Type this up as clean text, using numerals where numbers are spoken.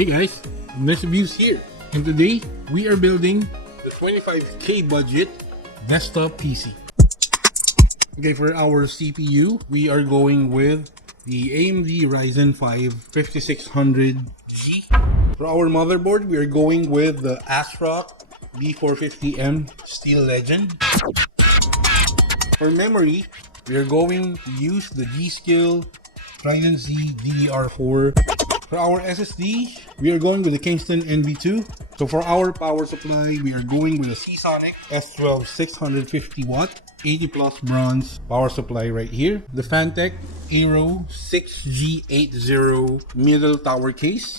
Hey guys, abnersreviews here, and today we are building the 25k budget desktop PC. Okay, for our CPU, we are going with the AMD Ryzen 5 5600G. For our motherboard, we are going with the ASRock B450M Steel Legend. For memory, we are going to use the G-Skill Ryzen Z DDR4. For our SSD, we are going with the Kingston NV2. So for our power supply, we are going with a Seasonic S12 650 watt 80 plus bronze power supply right here. The Fantech Aero 6G80 middle tower case.